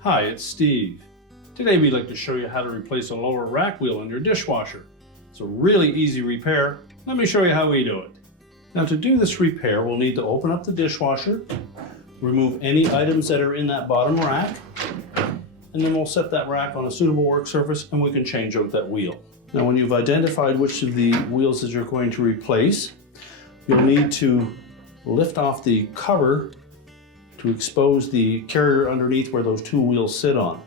Hi, it's Steve. Today we'd like to show you how to replace a lower rack wheel on your dishwasher. It's a really easy repair. Let me show you how we do it. Now to do this repair, we'll need to open up the dishwasher, remove any items that are in that bottom rack, and then we'll set that rack on a suitable work surface and we can change out that wheel. Now when you've identified which of the wheels that you're going to replace, you'll need to lift off the cover to expose the carrier underneath where those two wheels sit on.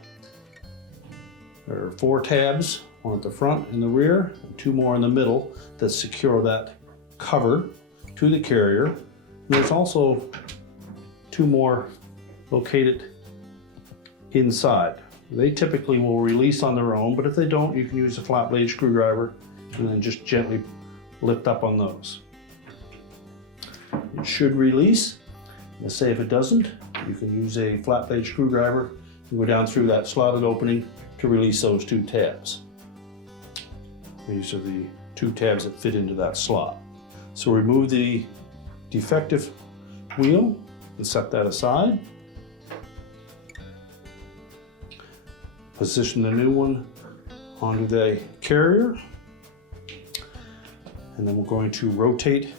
There are 4 tabs, one at the front and the rear, and 2 more in the middle that secure that cover to the carrier. And there's also 2 more located inside. They typically will release on their own, but if they don't, you can use a flat blade screwdriver and then just gently lift up on those. It should release. Let's say if it doesn't, you can use a flat blade screwdriver and go down through that slotted opening to release those 2 tabs. These are the 2 tabs that fit into that slot. So remove the defective wheel and set that aside. Position the new one onto the carrier. And then we're going to rotate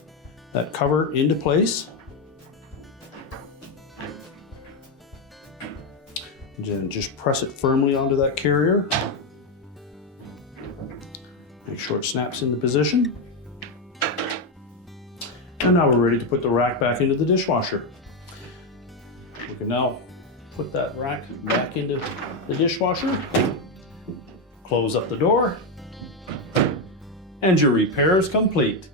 that cover into place. And then just press it firmly onto that carrier. Make sure it snaps into position. And now we're ready to put the rack back into the dishwasher. We can now put that rack back into the dishwasher, close up the door, and your repair is complete.